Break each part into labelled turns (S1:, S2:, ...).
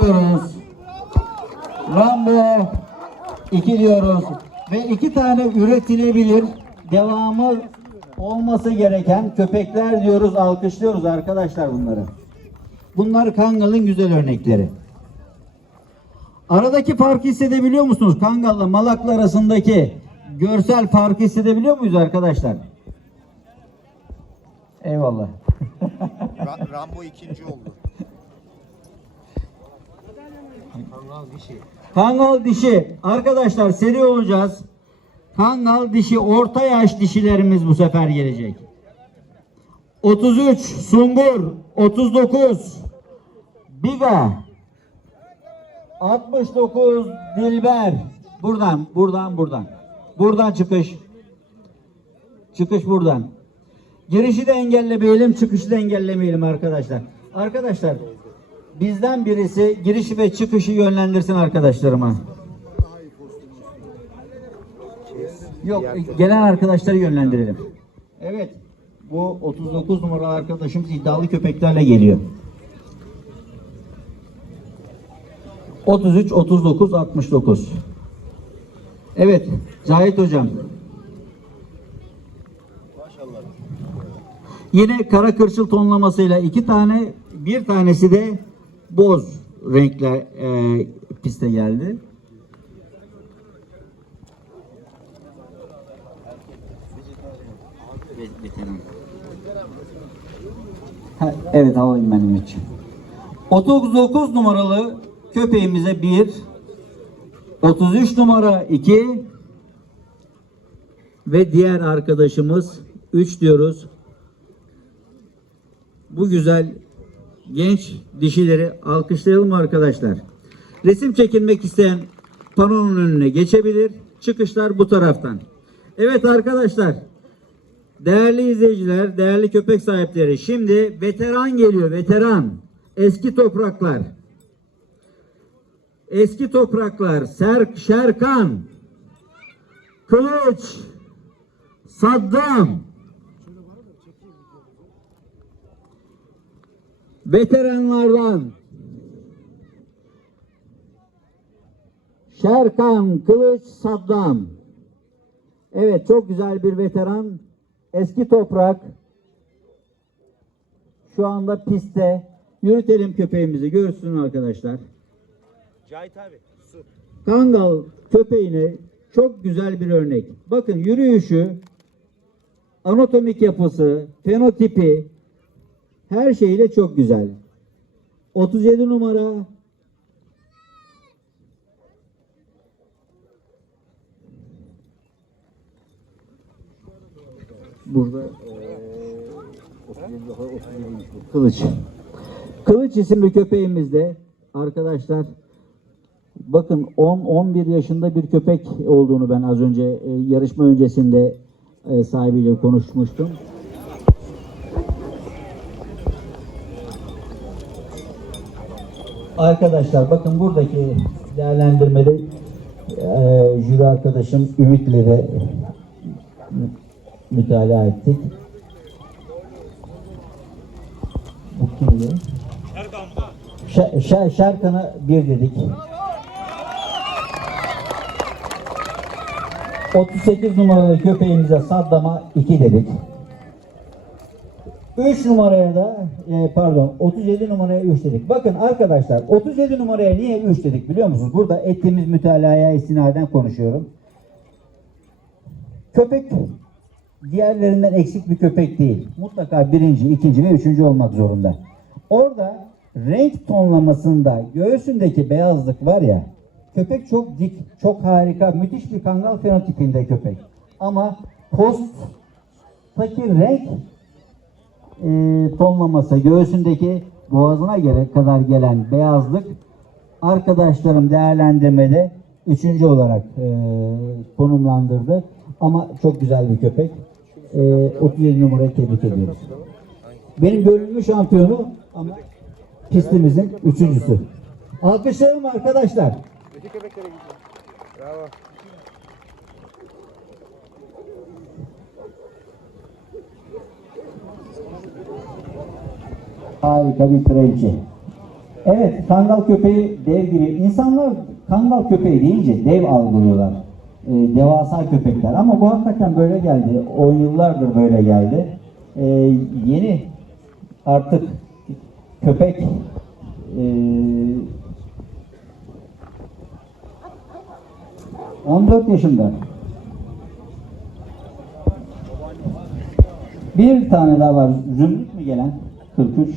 S1: diyoruz. Rambo 2 diyoruz. Ve iki tane üretilebilir devamı olması gereken köpekler diyoruz. Alkışlıyoruz arkadaşlar bunları. Bunlar Kangal'ın güzel örnekleri. Aradaki farkı hissedebiliyor musunuz? Kangal'la Malaklı arasındaki görsel farkı hissedebiliyor muyuz arkadaşlar? Eyvallah.
S2: Ra- Rambo ikinci oldu.
S1: Kangal dişi. Arkadaşlar seri olacağız. Kangal dişi orta yaş dişilerimiz bu sefer gelecek. 33 Sungur. 39 Biga. 69 Dilber. Buradan buradan buradan. Buradan çıkış. Çıkış buradan. Girişi de engellemeyelim çıkışı da engellemeyelim arkadaşlar. Arkadaşlar bizden birisi girişi ve çıkışı yönlendirsin arkadaşlarıma yok gelen arkadaşları yönlendirelim evet bu 39 numaralı arkadaşımız iddialı köpeklerle geliyor 33, 39, 69. Evet, Cahit Hocam. Yine kara kırçıl tonlamasıyla iki tane, bir tanesi de boz renkle e, piste geldi. Evet alayım benim için. 39 numaralı köpeğimize 1 33 numara 2 ve diğer arkadaşımız 3 diyoruz. Bu güzel genç dişileri alkışlayalım arkadaşlar. Resim çekilmek isteyen panonun önüne geçebilir. Çıkışlar bu taraftan. Evet arkadaşlar. Değerli izleyiciler, değerli köpek sahipleri. Şimdi veteran geliyor, veteran. Eski topraklar. Eski topraklar. Ser, Şerkan. Kılıç. Saddam. Veteranlardan. Şerkan, Kılıç, Saddam. Evet çok güzel bir veteran. Eski toprak. Şu anda pistte. Yürütelim köpeğimizi. Görsün arkadaşlar.
S2: Cahit abi su.
S1: Kangal köpeğine çok güzel bir örnek. Bakın yürüyüşü, anatomik yapısı, fenotipi her şeyle çok güzel. 37 numara Burada eee, 37 daha 37'ymiş bu. Kılıç. Kılıç isimli köpeğimiz de arkadaşlar bakın 10-11 yaşında bir köpek olduğunu ben az önce yarışma öncesinde sahibiyle konuşmuştum. Arkadaşlar bakın buradaki değerlendirmede e, jüri arkadaşım Ümit'le de mü- mütalaa ettik. Bu kimdi? Şer- Şerkan'a bir dedik. 38 numaralı köpeğimize Saddam'a 2 dedik. 3 numaraya da e, pardon 37 numaraya 3 dedik. Bakın arkadaşlar 37 numaraya niye 3 dedik biliyor musunuz? Burada ettiğimiz mütalaya istinaden konuşuyorum. Köpek diğerlerinden eksik bir köpek değil. Mutlaka birinci, ikinci ve üçüncü olmak zorunda. Orada renk tonlamasında göğsündeki beyazlık var ya köpek çok dik, çok harika, müthiş bir kangal fenotipinde köpek. Ama posttaki renk e, tonlaması göğsündeki boğazına gerek kadar gelen beyazlık arkadaşlarım değerlendirmede üçüncü olarak e, konumlandırdı. Ama çok güzel bir köpek. E, 37 numarayı tebrik ediyoruz. Benim bölümü şampiyonu ama pistimizin üçüncüsü. Alkışlayalım arkadaşlar.
S2: Bravo.
S1: Harika bir kraliçe. Evet, kangal köpeği dev gibi. İnsanlar kangal köpeği deyince dev algılıyorlar. Ee, devasa köpekler. Ama bu hakikaten böyle geldi. 10 yıllardır böyle geldi. Ee, yeni artık köpek ee, 14 yaşında. Bir tane daha var. Zümrüt mü gelen? 43.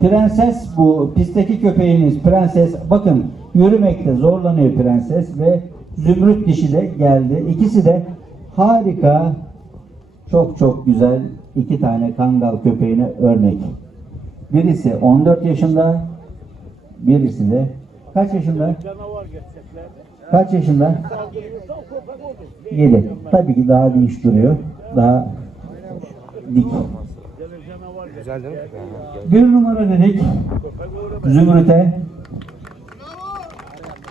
S1: Prenses bu pistteki köpeğimiz prenses bakın yürümekte zorlanıyor prenses ve zümrüt dişi de geldi. İkisi de harika çok çok güzel iki tane kangal köpeğine örnek. Birisi 14 yaşında birisi de kaç yaşında? Kaç yaşında?
S3: Saldırıyorsa o köpek odur.
S1: 7. Tabii ki daha dinç duruyor. Daha dik.
S3: Gene canavar
S2: Güzel değil mi?
S1: Bir numara dedik. Zümrüt'e.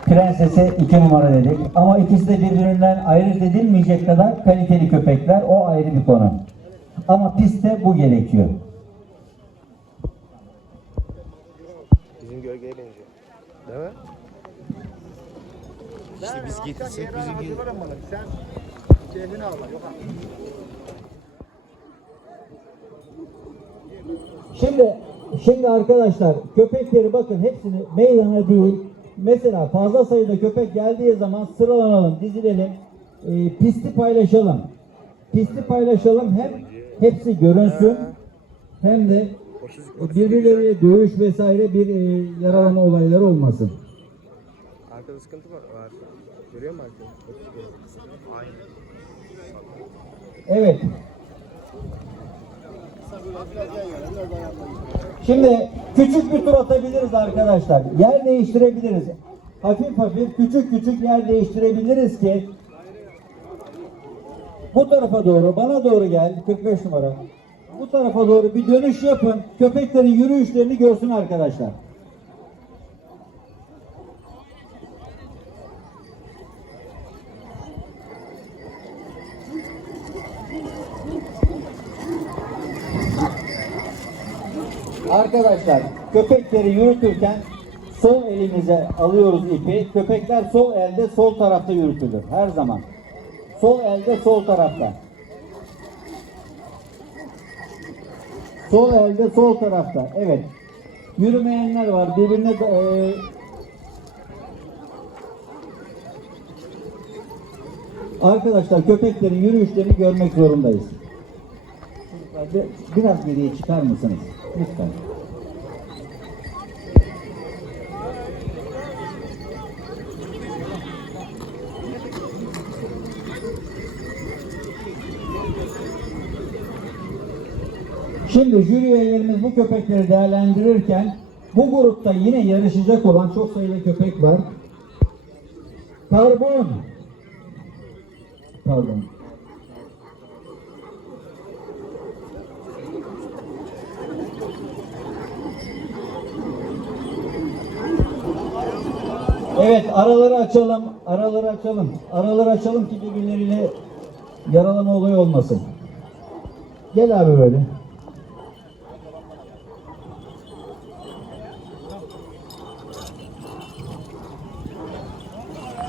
S1: Prenses'e iki numara dedik. Ama ikisi de birbirinden ayırt edilmeyecek kadar kaliteli köpekler. O ayrı bir konu. Ama pistte bu gerekiyor.
S2: Bizim gölgeye benziyor. Değil mi? İşte biz getirsek bizim gibi.
S3: Sen kendini al. Yok
S1: Şimdi şimdi arkadaşlar köpekleri bakın hepsini meydana değil mesela fazla sayıda köpek geldiği zaman sıralanalım, dizilelim, e, pisti paylaşalım. Pisti paylaşalım hem hepsi görünsün hem de birbirleriyle dövüş vesaire bir e, yaralama olayları olmasın.
S2: Arkada sıkıntı var. var. Görüyor musun arkada? Aynen.
S1: Evet. Şimdi küçük bir tur atabiliriz arkadaşlar. Yer değiştirebiliriz. Hafif hafif küçük küçük yer değiştirebiliriz ki bu tarafa doğru bana doğru gel 45 numara. Bu tarafa doğru bir dönüş yapın. Köpeklerin yürüyüşlerini görsün arkadaşlar. Arkadaşlar köpekleri yürütürken sol elimize alıyoruz ipi. Köpekler sol elde sol tarafta yürütülür her zaman. Sol elde sol tarafta. Sol elde sol tarafta. Evet. Yürümeyenler var. Birbirine e, Arkadaşlar köpeklerin yürüyüşlerini görmek zorundayız. Biraz geriye çıkar mısınız? Lütfen. Şimdi jüri üyelerimiz bu köpekleri değerlendirirken bu grupta yine yarışacak olan çok sayıda köpek var. Karbon. Pardon. Evet araları açalım. Araları açalım. Araları açalım ki birbirleriyle yaralama olayı olmasın. Gel abi böyle.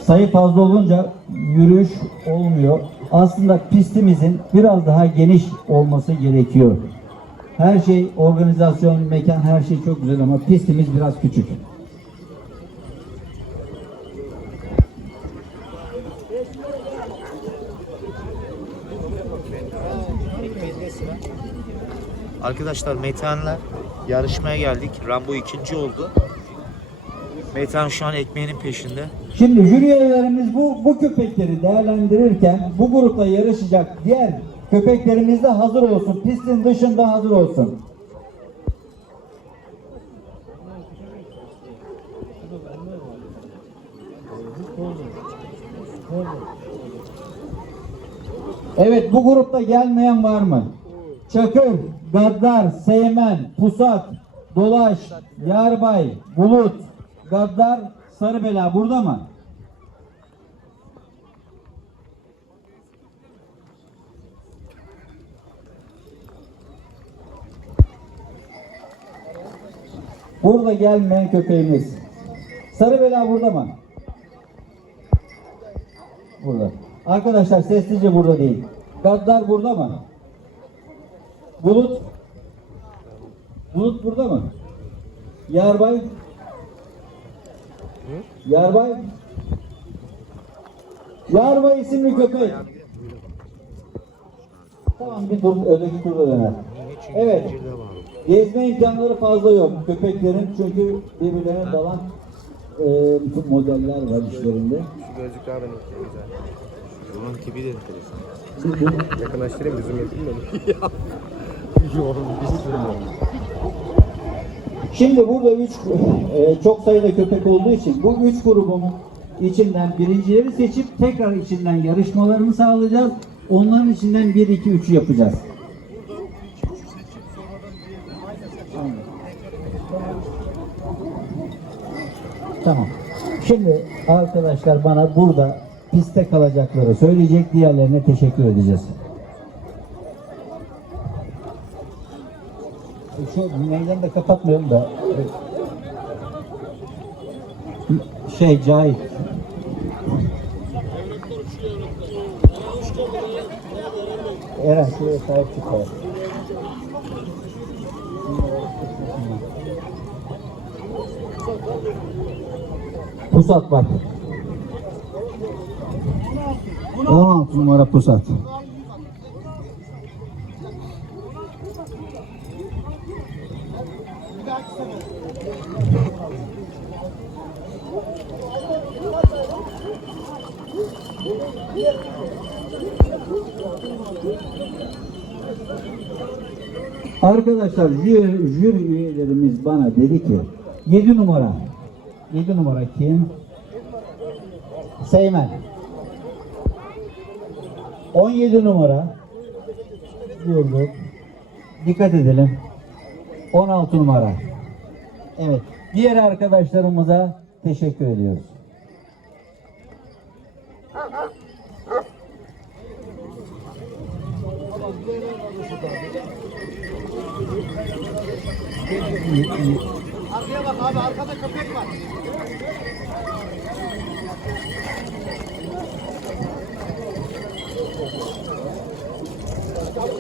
S1: Sayı fazla olunca yürüyüş olmuyor. Aslında pistimizin biraz daha geniş olması gerekiyor. Her şey organizasyon, mekan her şey çok güzel ama pistimiz biraz küçük.
S4: Arkadaşlar Metehan'la yarışmaya geldik. Rambo ikinci oldu. Metehan şu an ekmeğinin peşinde.
S1: Şimdi jüri üyelerimiz bu, bu köpekleri değerlendirirken bu grupta yarışacak diğer köpeklerimiz de hazır olsun. Pistin dışında hazır olsun. Evet bu grupta gelmeyen var mı? Çakır, Gaddar, Seymen, Pusat, Dolaş, Yarbay, Bulut, Gaddar, Sarıbela burada mı? Burada gelmeyen köpeğimiz. Sarı bela burada mı? Burada. Arkadaşlar sessizce burada değil. Gaddar burada mı? Bulut. Bulut burada mı? Yarbay. Yarbay. Yarbay isimli köpek. Tamam bir dur öteki turda döner. Evet. Gezme imkanları fazla yok köpeklerin çünkü birbirlerine dalan e, bütün modeller var işlerinde.
S2: Şu gözlükler benim güzel.
S4: Bunun tipi de enteresan.
S2: Yakınlaştırayım bizim yapayım mı?
S1: Şimdi burada üç e, çok sayıda köpek olduğu için bu üç grubun içinden birincileri seçip tekrar içinden yarışmalarını sağlayacağız. Onların içinden 1 2 3 yapacağız. Tamam. Şimdi arkadaşlar bana burada piste kalacakları söyleyecek, diğerlerine teşekkür edeceğiz. Şu meydanı da kapatmıyorum da. Şey Cahit. Eren şuraya sahip çık. bari. Pusat bak. 16 numara pusat. Arkadaşlar jüri, jüri üyelerimiz bana dedi ki 7 numara. 7 numara kim? Seymen. 17 numara. Durduk. Dikkat edelim. 16 numara. Evet diğer arkadaşlarımıza teşekkür ediyoruz.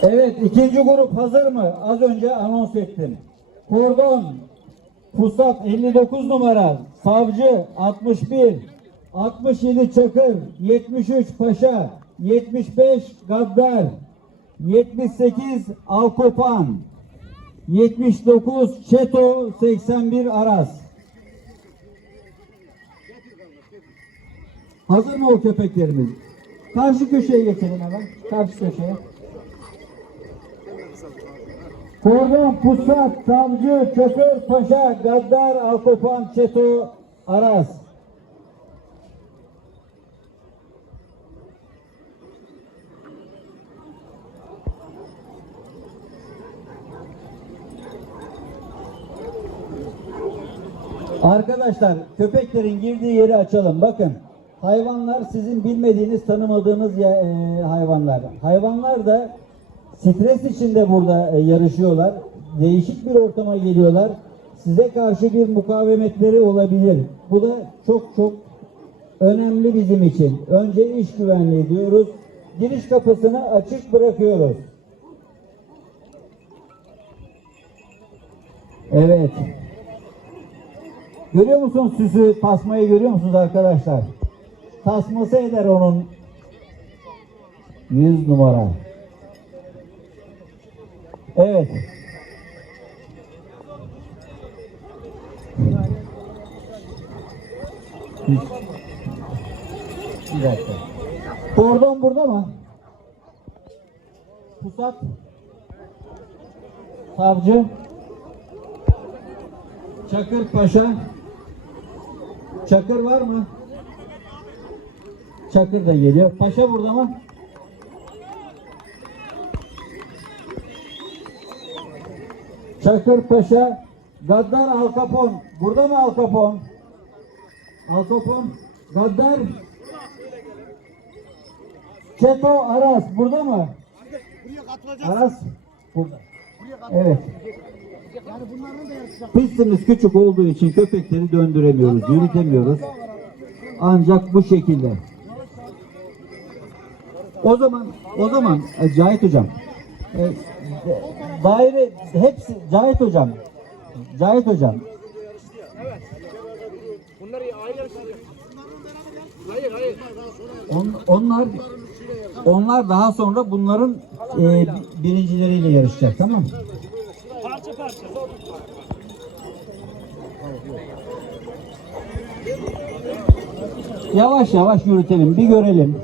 S1: Evet ikinci grup hazır mı? Az önce anons ettim. Kordon, Pusat 59 numara, Savcı 61, 67 Çakır, 73 Paşa, 75 Gaddar, 78 Alkopan, 79 Çeto, 81 Aras. Hazır mı o köpeklerimiz? Karşı köşeye geçelim hemen. Karşı köşeye. Kordon, Pusat, Savcı, Çöpür, Paşa, Gaddar, Alkopan, Çeto, Aras. Arkadaşlar köpeklerin girdiği yeri açalım. Bakın hayvanlar sizin bilmediğiniz, tanımadığınız ya- e, hayvanlar. Hayvanlar da stres içinde burada e, yarışıyorlar. Değişik bir ortama geliyorlar. Size karşı bir mukavemetleri olabilir. Bu da çok çok önemli bizim için. Önce iş güvenliği diyoruz. Giriş kapısını açık bırakıyoruz. Evet. Görüyor musunuz süsü, tasmayı görüyor musunuz arkadaşlar? Tasması eder onun 100 numara. Evet. Bir dakika. Kordon burada mı? Pusat. Savcı. Çakır Paşa. Çakır var mı? Çakır da geliyor. Paşa burada mı? Çakır Paşa. Gaddar Al Capone. Burada mı Al Capone? Al Capone. Gaddar. Çeto Aras. Burada mı? Aras. Burada. Evet. Pistimiz küçük olduğu için köpekleri döndüremiyoruz, yürütemiyoruz. Ancak bu şekilde. O zaman, o zaman e, Cahit hocam, e, daire hepsi Cahit hocam, Cahit hocam.
S2: Bunları. Hayır hayır.
S1: On- onlar onlar daha sonra bunların e, birincileriyle yarışacak tamam mı? Yavaş yavaş yürütelim bir görelim.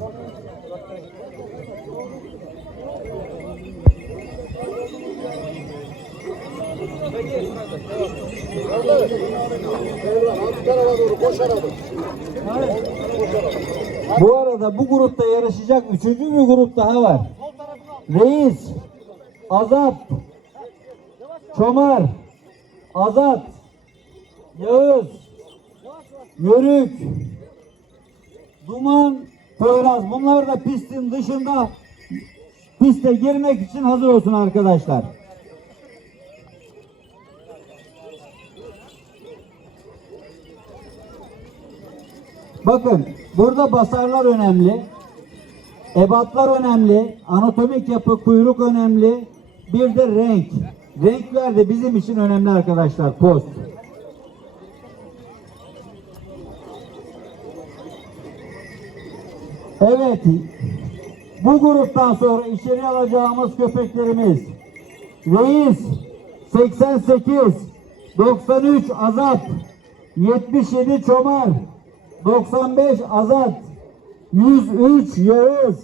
S1: Bu arada bu grupta yarışacak üçüncü bir grup daha var. Reis, Azap, Çomar, Azat, Yağız, Yörük, Duman, Poyraz. Bunlar da pistin dışında piste girmek için hazır olsun arkadaşlar. Bakın burada basarlar önemli. Ebatlar önemli. Anatomik yapı, kuyruk önemli. Bir de renk. Renkler de bizim için önemli arkadaşlar. Post. Evet. Bu gruptan sonra içeri alacağımız köpeklerimiz Reis 88 93 Azat 77 Çomar 95 Azat 103 Yağız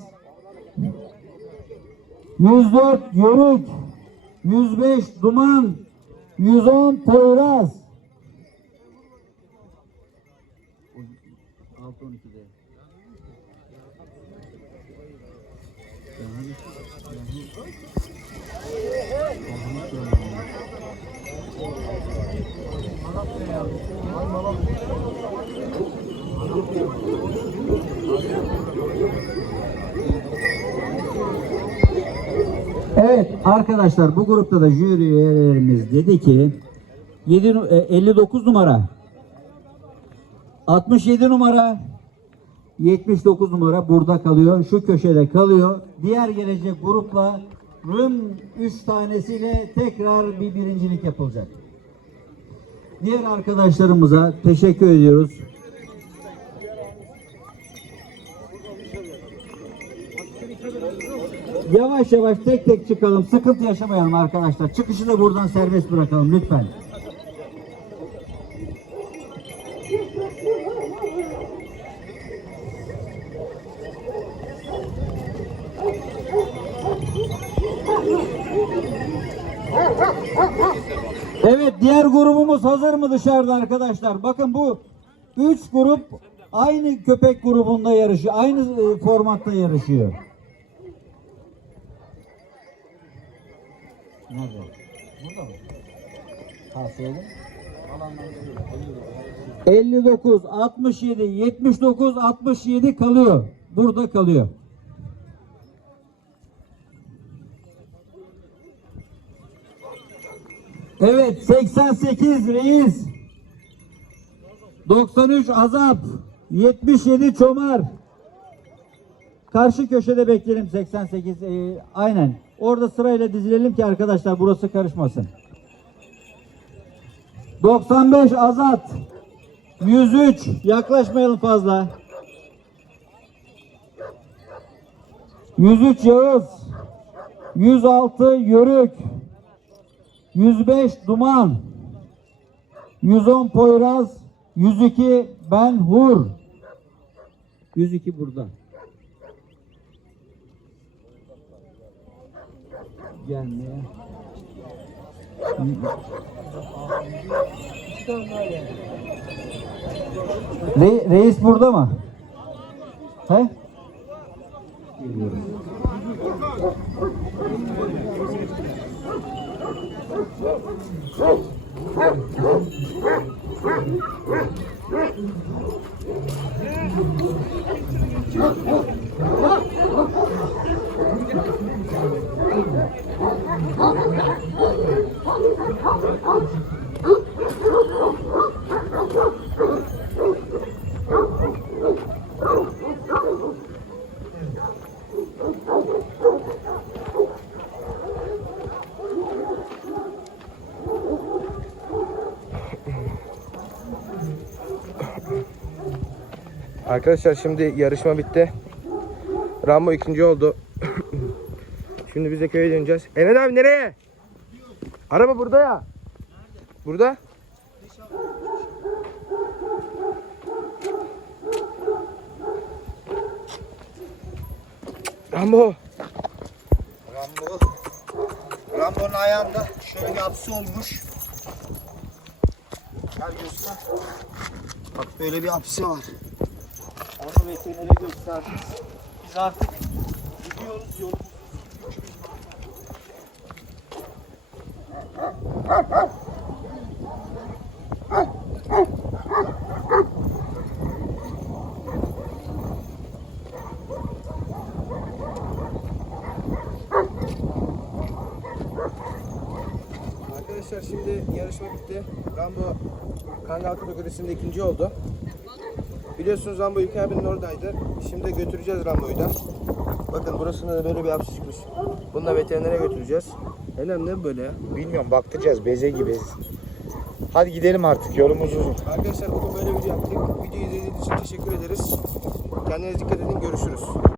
S1: 104 Yörük 105 Duman 110 Poyraz. 6-12'de Evet arkadaşlar bu grupta da jüri üyelerimiz dedi ki 7, nu- e, 59 numara 67 numara 79 numara burada kalıyor. Şu köşede kalıyor. Diğer gelecek grupla Rım 3 tanesiyle tekrar bir birincilik yapılacak. Diğer arkadaşlarımıza teşekkür ediyoruz. Yavaş yavaş tek tek çıkalım. Sıkıntı yaşamayalım arkadaşlar. Çıkışı da buradan serbest bırakalım lütfen. Evet diğer grubumuz hazır mı dışarıda arkadaşlar? Bakın bu üç grup aynı köpek grubunda yarışıyor. Aynı e, formatta yarışıyor. Nerede? Burada mı? Ha söyle. 59, 67, 79, 67 kalıyor. Burada kalıyor. Evet 88 reis. 93 azap. 77 çomar. Karşı köşede bekleyelim 88. Ee, aynen. Orada sırayla dizilelim ki arkadaşlar burası karışmasın. 95 azat. 103 yaklaşmayalım fazla. 103 Yağız. 106 Yörük. 105 Duman. 110 Poyraz. 102 Ben Hur. 102 burada. Gelmeye. Re- reis burada mı? He? Geliyorum.
S2: Arkadaşlar şimdi yarışma bitti. Rambo ikinci oldu. şimdi biz de köye döneceğiz. Eren abi nereye? Araba burada ya. Burada. Rambo.
S4: Rambo. Rambo'nun ayağında şöyle bir hapsi olmuş. Gel göster. Bak böyle bir hapsi var. Onu veterinere gösterdik. Biz artık gidiyoruz yolumuz.
S2: Arkadaşlar şimdi yarışma bitti. Rambo Kangal kategorisinde ikinci oldu. Biliyorsunuz Rambo İlkay abinin oradaydı. Şimdi götüreceğiz Rambo'yu da. Bakın burasında da böyle bir hapsi çıkmış. Bunu da veterinere götüreceğiz. Elem ne böyle ya?
S4: Bilmiyorum baktıracağız beze gibi. Hadi gidelim artık yolumuz uzun.
S2: Arkadaşlar bugün böyle video yaptık. Videoyu izlediğiniz için teşekkür ederiz. Kendinize dikkat edin. Görüşürüz.